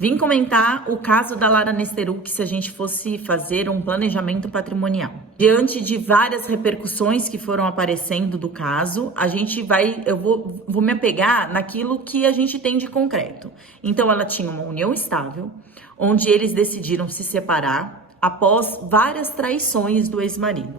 Vim comentar o caso da Lara Nesteruk se a gente fosse fazer um planejamento patrimonial. Diante de várias repercussões que foram aparecendo do caso, eu vou me apegar naquilo que a gente tem de concreto. Então, ela tinha uma união estável, onde eles decidiram se separar após várias traições do ex-marido.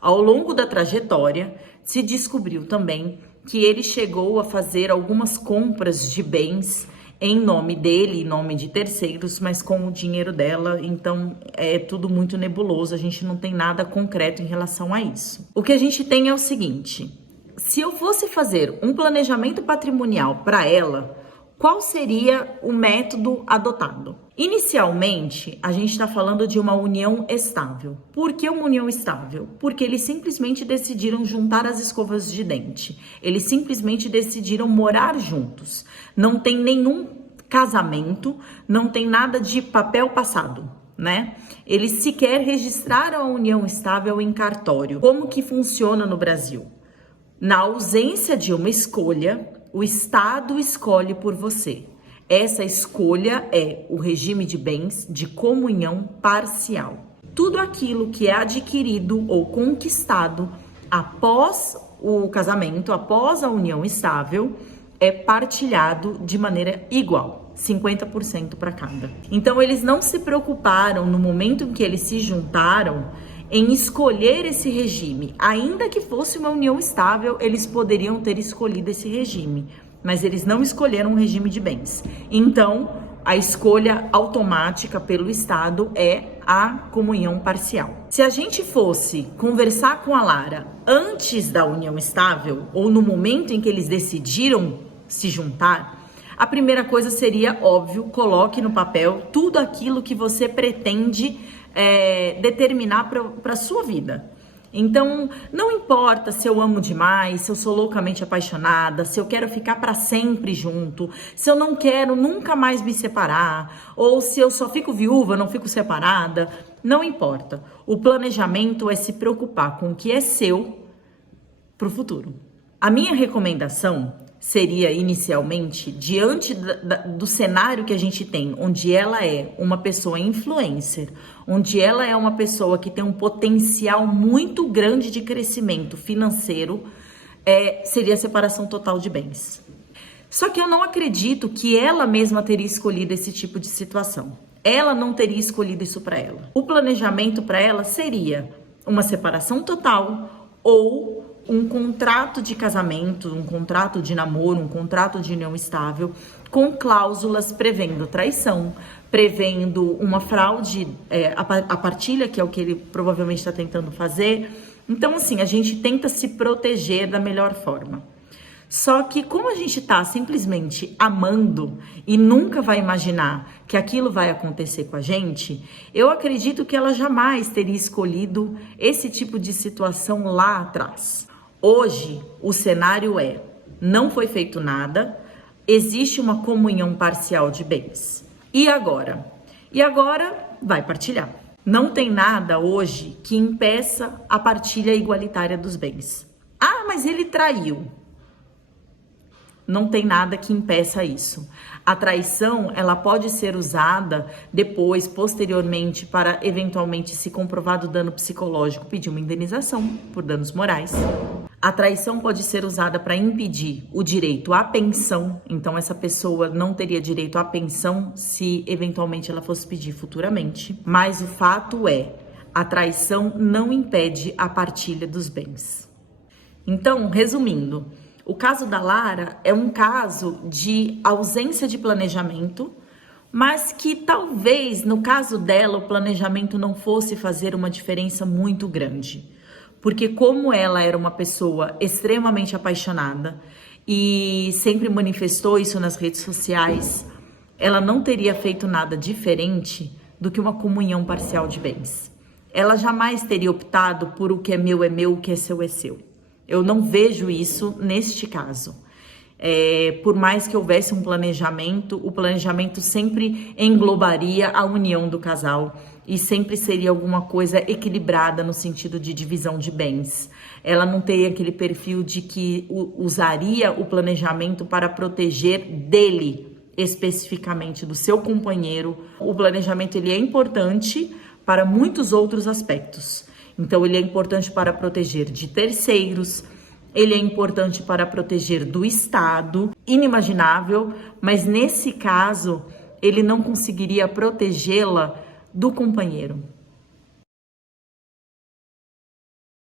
Ao longo da trajetória, se descobriu também que ele chegou a fazer algumas compras de bens em nome dele, em nome de terceiros, mas com o dinheiro dela, então é tudo muito nebuloso, a gente não tem nada concreto em relação a isso. O que a gente tem é o seguinte: se eu fosse fazer um planejamento patrimonial para ela, qual seria o método adotado? Inicialmente, a gente está falando de uma união estável. Por que uma união estável? Porque eles simplesmente decidiram juntar as escovas de dente. Eles simplesmente decidiram morar juntos. Não tem nenhum casamento, não tem nada de papel passado, né? Eles sequer registraram a união estável em cartório. Como que funciona no Brasil? Na ausência de uma escolha, o Estado escolhe por você. Essa escolha é o regime de bens de comunhão parcial. Tudo aquilo que é adquirido ou conquistado após o casamento, após a união estável, é partilhado de maneira igual, 50% para cada. Então, eles não se preocuparam no momento em que eles se juntaram em escolher esse regime. Ainda que fosse uma união estável, eles poderiam ter escolhido esse regime, mas eles não escolheram um regime de bens. Então, a escolha automática pelo Estado é a comunhão parcial. Se a gente fosse conversar com a Lara antes da união estável, ou no momento em que eles decidiram se juntar, a primeira coisa seria, óbvio, coloque no papel tudo aquilo que você pretende determinar para a sua vida. Então, não importa se eu amo demais, se eu sou loucamente apaixonada, se eu quero ficar para sempre junto, se eu não quero nunca mais me separar, ou se eu só fico viúva, não fico separada, não importa. O planejamento é se preocupar com o que é seu para o futuro. A minha recomendação seria, inicialmente, diante do cenário que a gente tem, onde ela é uma pessoa influencer, onde ela é uma pessoa que tem um potencial muito grande de crescimento financeiro, seria a separação total de bens. Só que eu não acredito que ela mesma teria escolhido esse tipo de situação. Ela não teria escolhido isso para ela. O planejamento para ela seria uma separação total ou um contrato de casamento, um contrato de namoro, um contrato de união estável, com cláusulas prevendo traição, prevendo uma fraude, a partilha, que é o que ele provavelmente está tentando fazer. Então, assim, a gente tenta se proteger da melhor forma. Só que como a gente está simplesmente amando e nunca vai imaginar que aquilo vai acontecer com a gente, eu acredito que ela jamais teria escolhido esse tipo de situação lá atrás. Hoje, o cenário não foi feito nada, existe uma comunhão parcial de bens. E agora? E agora vai partilhar. Não tem nada hoje que impeça a partilha igualitária dos bens. Ah, mas ele traiu. Não tem nada que impeça isso. A traição, ela pode ser usada depois, posteriormente, para eventualmente, se comprovado dano psicológico, pedir uma indenização por danos morais. A traição pode ser usada para impedir o direito à pensão. Então, essa pessoa não teria direito à pensão se eventualmente ela fosse pedir futuramente. Mas o fato a traição não impede a partilha dos bens. Então, resumindo, o caso da Lara é um caso de ausência de planejamento, mas que talvez, no caso dela, o planejamento não fosse fazer uma diferença muito grande. Porque como ela era uma pessoa extremamente apaixonada e sempre manifestou isso nas redes sociais, ela não teria feito nada diferente do que uma comunhão parcial de bens. Ela jamais teria optado por o que é meu, o que é seu, é seu. Eu não vejo isso neste caso. Por mais que houvesse um planejamento, o planejamento sempre englobaria a união do casal e sempre seria alguma coisa equilibrada no sentido de divisão de bens. Ela não teria aquele perfil de que usaria o planejamento para proteger dele especificamente do seu companheiro, o planejamento ele é importante para muitos outros aspectos. Então, ele é importante para proteger de terceiros, ele é importante para proteger do Estado, inimaginável, mas nesse caso, ele não conseguiria protegê-la do companheiro.